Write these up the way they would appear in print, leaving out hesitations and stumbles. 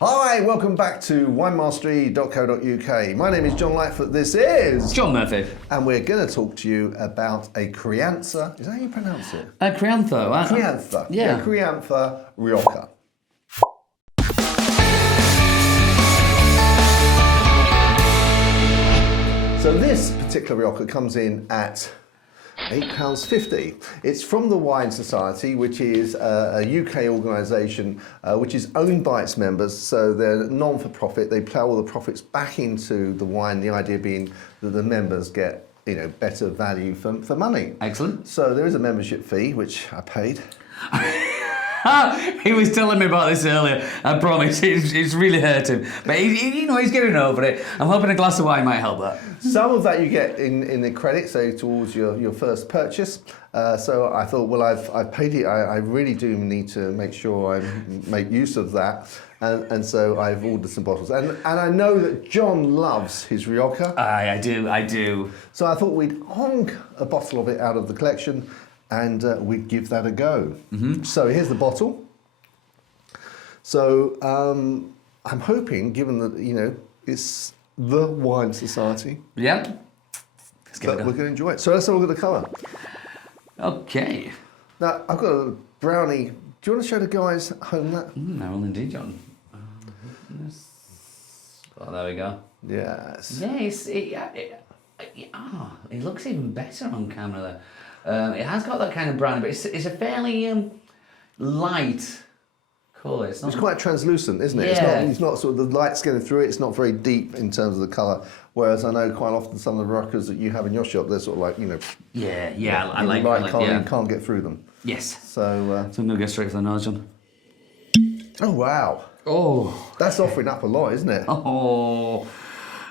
Hi, welcome back to winemastery.co.uk. My name is John Lightfoot. This is John Murphy. And we're going to talk to you about a Crianza. Is that how you pronounce it? Crianza. Crianza. Yeah. Crianza Rioja. So this particular Rioja comes in at £8.50. It's from the Wine Society, which is a UK organisation which is owned by its members, so they're non-for-profit. They plough all the profits back into the wine, the idea being that the members get better value for money. Excellent. So there is a membership fee, which I paid. He was telling me about this earlier. I promise, it's really hurt him. But he's getting over it. I'm hoping a glass of wine might help that. Some of that you get in the credit, so towards your first purchase. So I thought, well, I've paid it. I really do need to make sure I make use of that. And so I've ordered some bottles. And I know that John loves his Rioja. I do. So I thought we'd honk a bottle of it out of the collection and we'd give that a go. Mm-hmm. So here's the bottle. So I'm hoping, given that, it's the Wine Society. Yeah. We're going to enjoy it. So let's have a look at the colour. Okay. Now, I've got a brownie. Do you want to show the guys at home that? I will indeed, John. Oh, there we go. Yes. Yeah, it looks even better on camera there. It has got that kind of brownie, but it's a fairly light colour. It's quite translucent, isn't it? Yeah. It's not sort of the light's getting through it. It's not very deep in terms of the colour. Whereas I know quite often some of the Riojas that you have in your shop, they're sort of like, Yeah, I like colour, you can't get through them. Yes. So I'm going to go straight for the nose, John. Oh, wow. Oh. That's offering up a lot, isn't it? Oh.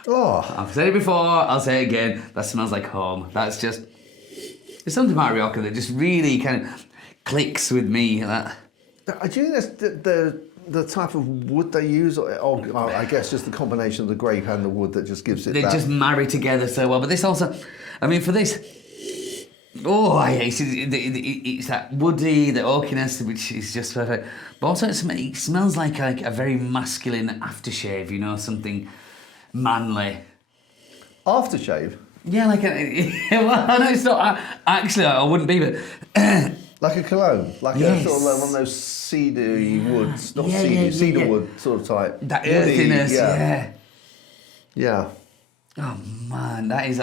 I've said it before, I'll say it again. That smells like home. That's just... There's something about Rioja that just really kind of clicks with me. Do you think that's the type of wood they use? Or I guess just the combination of the grape and the wood that just gives it They just marry together so well. But this also... I mean, for this... It's that woody, the oakiness, which is just perfect. But also it smells like a very masculine aftershave, something manly. Aftershave? Yeah, well, I know it's not. Actually, I wouldn't be, but... Like a cologne? Like yes. a sort of like one of those cedar woods, not cedar wood sort of type. That earthiness, yeah. Yeah. Oh, man, that is...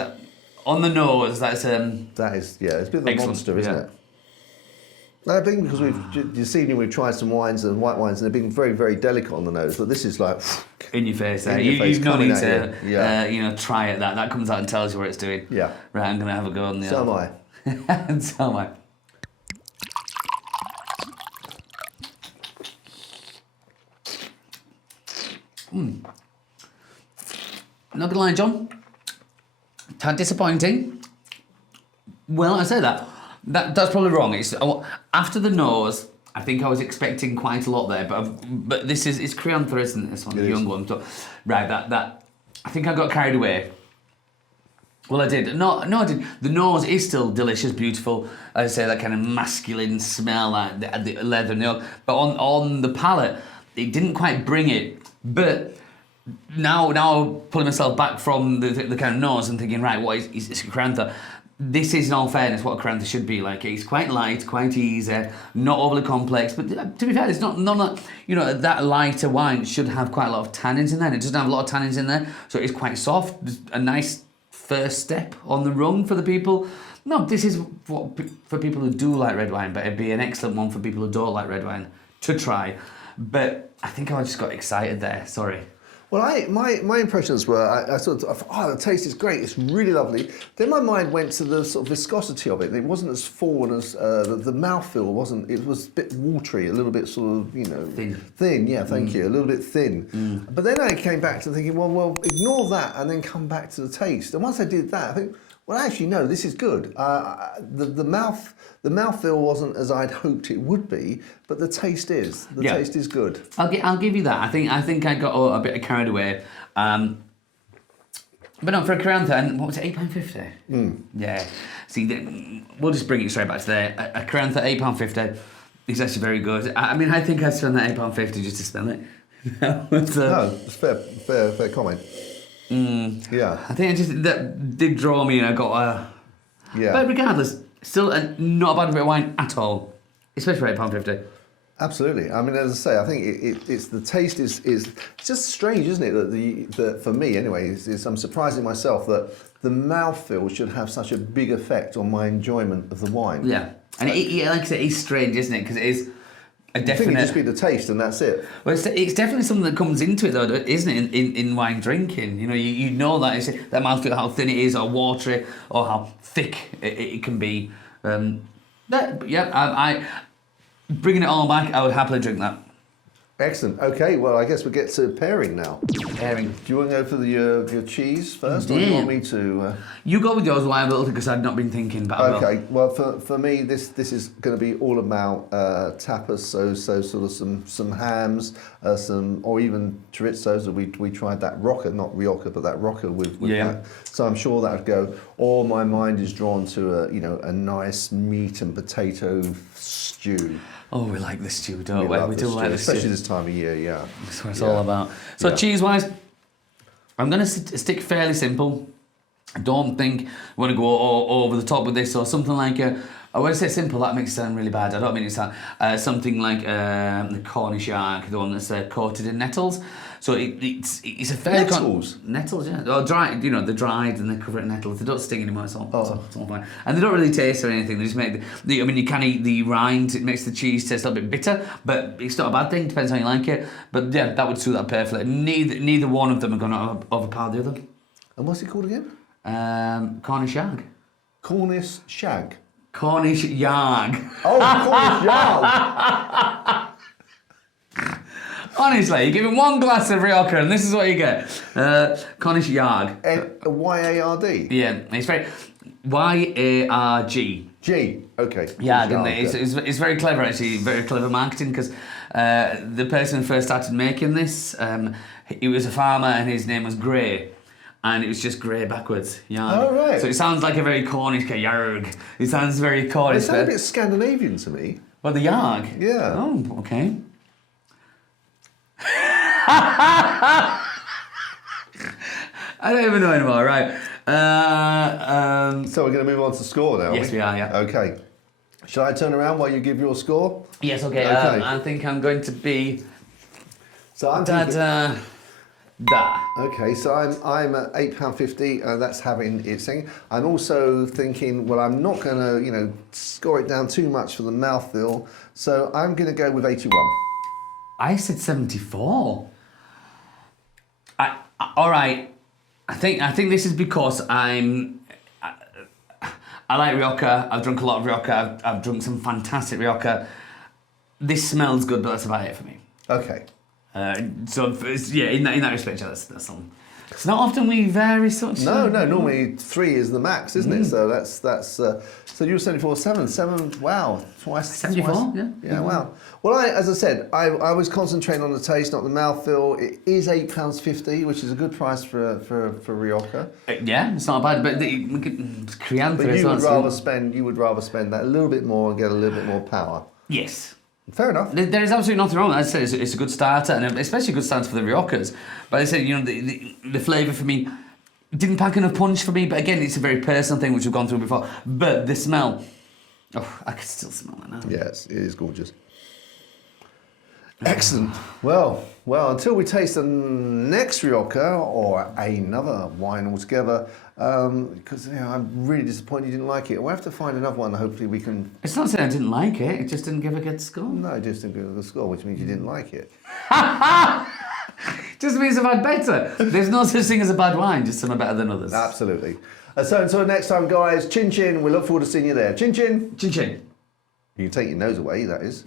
on the nose, that's... That is, it's a bit of a excellent. monster, isn't it? I think because we've tried some wines and white wines and they've been very, very delicate on the nose, but this is like... In your face there. You've no need to, try it. That comes out and tells you what it's doing. Yeah. Right, I'm going to have a go on the So am I. And so am I. Not gonna lie, John. Tad disappointing. Well, I say that's probably wrong. It's after the nose. I think I was expecting quite a lot there, but it's Crianza, isn't it? This one, the young one. So, right, that I think I got carried away. Well, I did. No, I did. The nose is still delicious, beautiful. As I say, that kind of masculine smell, like the leather and the oak. But on the palate, it didn't quite bring it. But now pulling myself back from the kind of nose and thinking, right, what is Crianza? This is, in all fairness, what a Crianza should be like. It's quite light, quite easy, not overly complex. But to be fair, it's not that lighter wine should have quite a lot of tannins in there. And it doesn't have a lot of tannins in there, so it's quite soft. A nice first step on the rung for the people. No, this is for people who do like red wine, but it'd be an excellent one for people who don't like red wine to try. But I think I just got excited there. Sorry. Well, my impressions were, I sort of thought, the taste is great, it's really lovely. Then my mind went to the sort of viscosity of it. It wasn't as full as the mouthfeel wasn't. It was a bit watery, a little bit sort of, thin. Yeah, thank you, a little bit thin. But then I came back to thinking, well, ignore that and then come back to the taste. And once I did that, I think, well, actually, no, this is good. The mouthfeel wasn't as I'd hoped it would be, but the taste is. The taste is good. I'll give you that. I think I got a bit carried away. But no, for a Crianza, and what was it, £8.50? Yeah. See, we'll just bring it straight back to there. A Crianza, £8.50. It's actually very good. I mean, I think I'd spend that £8.50 just to smell it. No, it's, No, it's fair comment. Yeah, I think that did draw me, and I got yeah. But regardless, still not a bad bit of wine at all, especially for £8.50. Absolutely. I mean, as I say, I think it's the taste is it's just strange, isn't it? That for me anyway, I'm surprising myself that the mouthfeel should have such a big effect on my enjoyment of the wine. Yeah, and like I said, it's strange, isn't it? Because it is a I think definite. it'd just be the taste and that's it. Well, it's definitely something that comes into it, though, isn't it? In wine drinking, you know, you know that that mouthfeel, how thin it is, or watery, or how thick it can be. I bringing it all back, I would happily drink that. Excellent. Okay, well, I guess we get to pairing now. Pairing. Do you want to go for your cheese first, or do you want me to? You go with yours while I have a little, because I'd not been thinking. But Okay. Well, for me, this is going to be all about tapas. So sort of some hams, or even chorizos. We tried that rocca, not rioja, but that rocca with that. So I'm sure that would go. Or my mind is drawn to a nice meat and potato stew. Oh, we like the stew, don't we? We do like the stew. Especially this time of year, yeah. That's what it's all about. So cheese-wise, I'm going to stick fairly simple. I don't think I want to go over the top with this, or something like I want to say simple, that makes it sound really bad. I don't mean it sound something like the Cornish yarg, the one that's coated in nettles. So it's a fairly nettles. Nettles, yeah. Or dried, they're dried and they cover it in nettles. They don't sting anymore. It's all fine. And they don't really taste or anything. They just make you can eat the rind. It makes the cheese taste a little bit bitter, but it's not a bad thing. Depends how you like it. But yeah, that would suit that perfectly. Neither one of them are going to overpower the other. And what's it called again? Cornish yarg. Cornish shag. Cornish yarg. Oh, Cornish yarg. Honestly, you give him one glass of Rioja and this is what you get. Cornish yarg. Y-A-R-D? Yeah, it's very... Y-A-R-G. G, okay. Yarg, and it's very clever, actually, very clever marketing, because the person who first started making this, he was a farmer and his name was Gray. And it was just grey backwards, yarg. Oh, right. So it sounds like a very Cornish, yarg. It sounds very Cornish. It sounds a bit Scandinavian to me. Well, the yarg? Yeah. Oh, okay. I don't even know anymore, right. So we're going to move on to score now, Yes, we are, yeah. Okay. Shall I turn around while you give your score? Yes, okay. I think I'm going to be... So I'm Da. Okay, so I'm at £8.50. That's having its thing. I'm also thinking, well, I'm not going to, score it down too much for the mouthfeel. So I'm going to go with 81. I said 74. All right. I think this is because I like Rioja. I've drunk a lot of Rioja. I've drunk some fantastic Rioja. This smells good, but that's about it for me. Okay. So in that respect, that's all. It's not often we vary such. No. Normally 3 is the max, isn't it? So that's so you were 74, 7. Wow, twice. 74. Twice. Yeah. Wow. Well, as I said, I was concentrating on the taste, not the mouthfeel. It is £8.50, which is a good price for Rioja. Yeah, it's not bad, but Crianza. But you would rather spend that a little bit more and get a little bit more power. Yes. Fair enough. There is absolutely nothing wrong. As I said, it's a good starter, and especially a good starter for the Riojas. But I said, the flavour for me didn't pack enough punch for me. But again, it's a very personal thing, which we've gone through before. But the smell, I can still smell it now. Yes, it is gorgeous. Excellent. Well, until we taste the next Rioja or another wine altogether, because I'm really disappointed you didn't like it. We'll have to find another one. Hopefully we can. It's not saying I didn't like it. It just didn't give a good score. No, it just didn't give a good score, which means you didn't like it. Just means I've had better. There's no such thing as a bad wine. Just some are better than others. Absolutely. So until next time, guys. Chin chin. We look forward to seeing you there. Chin chin. Chin chin. You can take your nose away. That is.